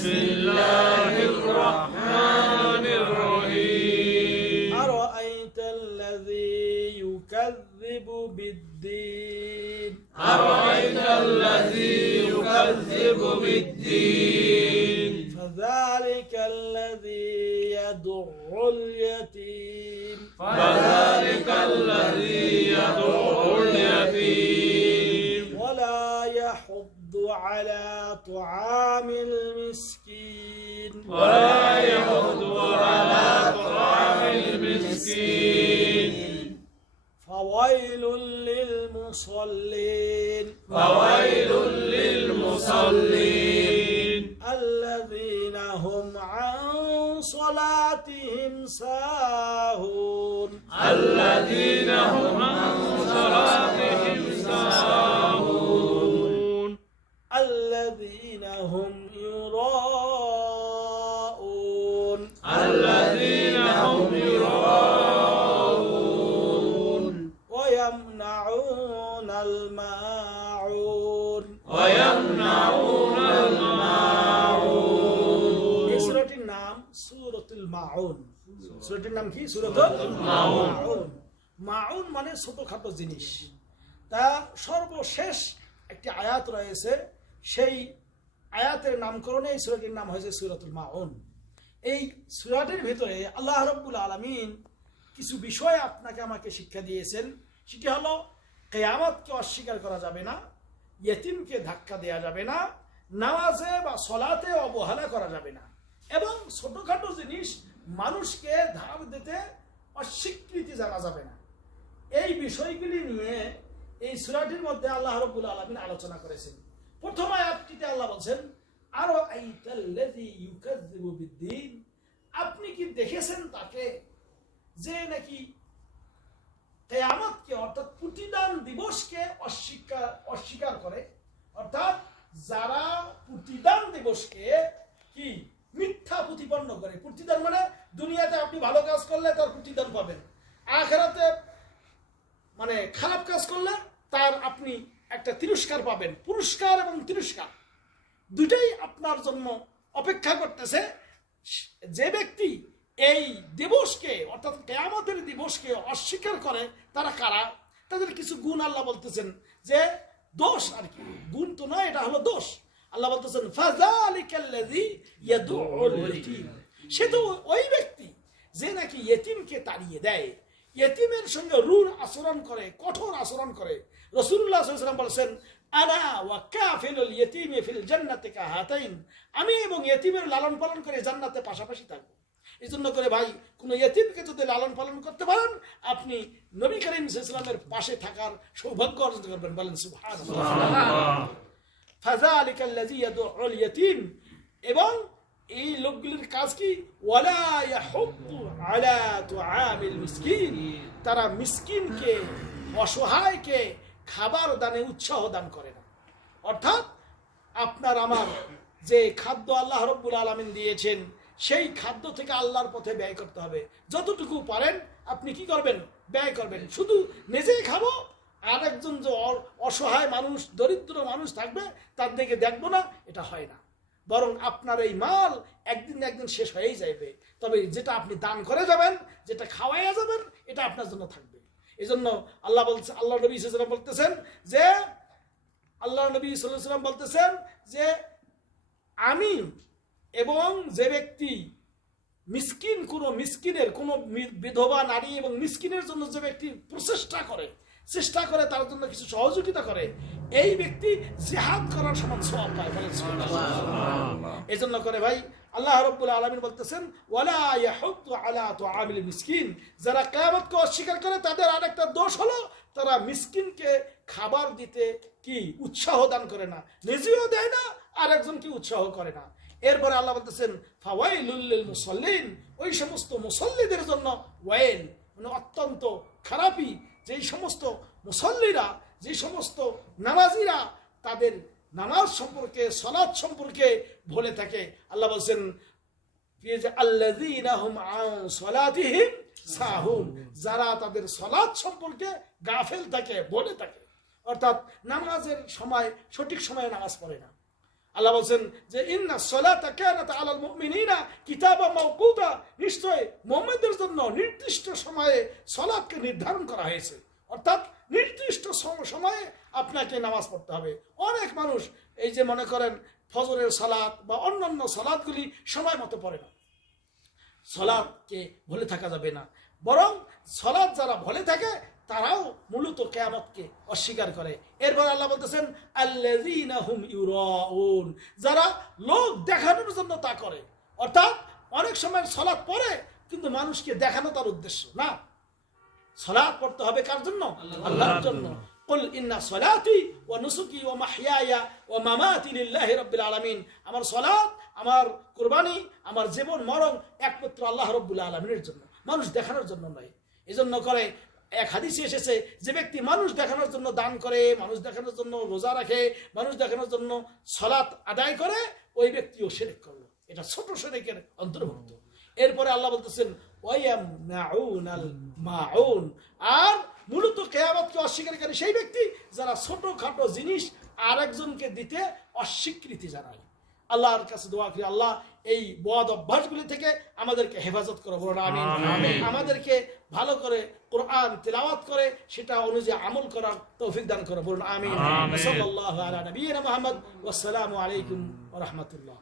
বিসমিল্লাহির রহমানির রহিম। আরাআইতাল্লাযী ইউকাযযিবু বিদ্দীন। আরাআইতাল্লাযী ইউকাযযিবু বিদ্দীন। ফাযালিকাল্লাযী ইয়াদুউল ইয়াতীম। ফাযালিকাল্লাযী ইয়াদুউল ইয়াতীম। ওয়ালা ইয়াহুদ্দু আলা তুআমিল মিসকিন। ওয়ালা ইয়াহুদ্দু আলা তুআমিল মিসকিন। ফাওয়াইলুল লিল মুসাল্লিন। ফাওয়াইলুল লিল মুসাল্লিন। আল্লাযীনা হুম আন সালাতিহিম সাহুন। الذين هم عن صلاتهم ساهون. الذين هم يراءون. الذين هم يراءون. ويمنعون الماعون. ويمنعون الماعون. এই সূরাটির নাম সূরাতুল মাউন। সূরাটির নাম কি? সূরাতুল মাউন। মাউন মানে ছোটখাটো জিনিস। তা সর্বশেষ একটি আয়াত রয়েছে, সেই আয়াতের নামকরণে এই সূরাটির নাম হয়েছে সূরাতুল মাউন। এই সূরাটির ভিতরে আল্লাহ রাব্বুল আলামিন কিছু বিষয় আপনাকে আমাকে শিক্ষা দিয়েছেন। সেটি হলো কিয়ামতকে অস্বীকার করা যাবে না, ইয়েতিমকে ধাক্কা দেওয়া যাবে না, নামাজে বা সলাতে অবহেলা করা যাবে না, এবং ছোটখাটো জিনিস মানুষকে ধার দিতে অস্বীকৃতি জানা যাবে না। এই বিষয়গুলি নিয়ে এই সূরাটির মধ্যে আল্লাহ রাব্বুল আলামিন আলোচনা করেছেন। প্রথম আয়াতটিতে আল্লাহ বলেন, আরাআইতাল্লাযী ইউকাযযিবু বিদ্দীন। আপনি কি দেখেছেন তাকে যে নাকি কিয়ামতকে অর্থাৎ প্রতিদান দিবসকে অস্বীকার করে? অর্থাৎ যারা প্রতিদান দিবসকে কি মিথ্যা প্রতিপন্ন করে। প্রতিদান মানে দুনিয়াতে আপনি ভালো কাজ করলে তার প্রতিদান পাবেন, আখিরাতে মানে খারাপ কাজ করলে তার আপনি একটা তিরস্কার পাবেন। পুরস্কার এবং তিরস্কার দুটাই আপনার জন্য অপেক্ষা করতেছে। যে ব্যক্তি এই দিবসকে অর্থাৎ কিয়ামতের দিবসকে অস্বীকার করে তারা কারা? তাদের কিছু গুণ আল্লাহ বলতেছেন, যে দোষ আর কি, গুণ তো নয়, এটা হলো দোষ। আল্লাহ বলতেছেন ফাযালিকাল্লাযী ইয়াদুউল ইয়াতীম। সে তো ওই ব্যক্তি যে নাকি ইয়েতিমকে তাড়িয়ে দেয়, ইয়েতিমের সঙ্গে রূঢ় আচরণ করে, কঠোর আচরণ করে। রাসূলুল্লাহ সাল্লাল্লাহু আলাইহি ওয়াসাল্লাম বলেছেন, আনা ওয়া কাফিলুল ইয়াতীমি ফিল জান্নাতি কাহাতাইন। আমি এবং ইয়েতিমের লালন পালন করে জান্নাতে পাশাপাশি থাকবো। এই জন্য করে ভাই, কোনো ইয়েতিমকে যদি লালন পালন করতে পারেন, আপনি নবী করিম সাল্লাল্লাহু আলাইহি ওয়াসাল্লামের পাশে থাকার সৌভাগ্য অর্জন করবেন। বলেন সুবহানাল্লাহ। ফাযালিকাল্লাযী ইয়াদুউল ইয়াতীম। এবং এই লোকগুলির কাজ কি? ওয়ালা ইয়াহুদ্দু আলা তুআমিল মিসকিন। তারা মিসকিনকে, অসহায়কে খাবার দানে উৎসাহ দান করে না। অর্থাৎ আপনার আমার যে খাদ্য আল্লাহ রাব্বুল আলামিন দিয়েছেন, সেই খাদ্য থেকে আল্লাহর পথে ব্যয় করতে হবে। যতটুকু পারেন আপনি কি করবেন? ব্যয় করবেন। শুধু নিজেই খাবো, আর একজন যে অসহায় মানুষ, দরিদ্র মানুষ থাকবে, তার দিকে দেখবো না, এটা হয় না। বরং আপনার এই মাল একদিন না একদিন শেষ হয়েই যাবে। তবে যেটা আপনি দান করে যাবেন, যেটা খাওয়াইয়া যাবেন, এটা আপনার জন্য থাকবে। এই জন্য আল্লাহ বলছে, আল্লাহ নবী সাল্লাল্লাহু আলাইহি ওয়াসাল্লাম বলতেছেন যে, আল্লাহ নবী সাল্লাল্লাহু আলাইহি ওয়াসাল্লাম বলতেছেন যে, আমি এবং যে ব্যক্তি মিসকিন, কোনো মিসকিনের, কোনো বিধবা নারী এবং মিসকিনের জন্য যে ব্যক্তি চেষ্টা করে তার জন্য কিছু সহযোগিতা করে, এই ব্যক্তি জিহাদ করার সমান সওয়াব পায়। বলেন সুবহানাল্লাহ। এই জন্য করে ভাই আল্লাহ রাব্বুল আলামিন বলতেছেন, ওয়ালা ইয়াহুদ্দু আলা তুআমিল মিসকিন। যারা কিয়ামতকে অস্বীকার করে তাদের আরেকটা দোষ হলো, তারা মিসকিনকে খাবার দিতে কি উৎসাহ দান করে না, নিজেও দেয় না, আর একজনকে উৎসাহ করে না। এরপরে আল্লাহ বলতেছেন ফাওয়াইলুল লিল মুসাল্লিন। ওই সমস্ত মুসল্লিদের জন্য ওয়াইল মানে অত্যন্ত খারাপই। যেই সমস্ত মুসল্লিরা, যে সমস্ত নামাজিরা তাদের নামাজ সম্পর্কে, সালাত সম্পর্কে ভুলে থাকে, আল্লাহ বলছেন আল্লাযীনা হুম আন সালাতিহিম সাহুন। যারা তাদের সালাত সম্পর্কে গাফেল থাকে, ভুলে থাকে। অর্থাৎ নামাজের সময় সঠিক সময়ে নামাজ পড়ে না, আল্লাহ বলছেন যে ইন্না সলাতা কানাত আলাল মুমিনিনা কিতাবাম মাওকুতা, নিশ্চয় মুমিনদের জন্য নির্দিষ্ট সময়ে সালাতকে নির্ধারণ করা হয়েছে, অর্থাৎ নির্দিষ্ট সময়ে আপনাকে নামাজ পড়তে হবে। অনেক মানুষ এই যে মনে করেন ফজরের সালাত বা অন্যান্য সালাতগুলি সময় মতো পড়ে না। সালাতকে ভুলে থাকা যাবে না, বরং সালাত যারা ভুলে থাকে তারাও মূলত কিয়ামতকে অস্বীকার করে। এরপর আল্লাহ বলতেছেন আল্লাযীনা হুম ইউরাউন, যারা লোক দেখানোর জন্য তা করে, অর্থাৎ অনেক সময় সালাত পড়ে কিন্তু মানুষকে দেখানো তার উদ্দেশ্য না। সালাত পড়তে হবে কার জন্য? আল্লাহর জন্য। কুল ইন্না সলাতি ওয়া নুসুকি ওয়া মাহইয়ায়া ওয়া মামাতি লিল্লাহি রাব্বিল আলামিন, আমার সালাত, আমার কুরবানি, আমার জীবন মরণ একমাত্র আল্লাহ রাব্বুল আলামিনের জন্য, মানুষ দেখানোর জন্য নয়। এজন্য করে এক হাদিসে এসেছে, যে ব্যক্তি মানুষ দেখানোর জন্য দান করে, মানুষ দেখানোর জন্য রোজা রাখে, মানুষ দেখানোর জন্য সালাত আদায় করে, ওই ব্যক্তিও শিরক করলো। এটা ছোট শিরকের অন্তর্ভুক্ত। এরপরে আল্লাহ বলতেছেন ওয়ায়ামনাউনাল মাউন, আর মূলত কিয়ামতকে অস্বীকারী সেই ব্যক্তি যারা ছোটখাটো জিনিস আরেকজনকে দিতে অস্বীকৃতি জানায়। আল্লাহর কাছে দোয়া করি, আল্লাহ এই বদ অভ্যাসগুলি থেকে আমাদেরকে হেফাজত করো, বলুন আমিন। আমাদেরকে ভালো করে কোরআন তিলাওয়াত করে সেটা অনুযায়ী আমল করার তৌফিক দান করো, বলুন আমিন। সাল্লাল্লাহু আলা নবিয়িনা মুহাম্মদ ওয়া আসসালামু আলাইকুম ওয়া রাহমাতুল্লাহ।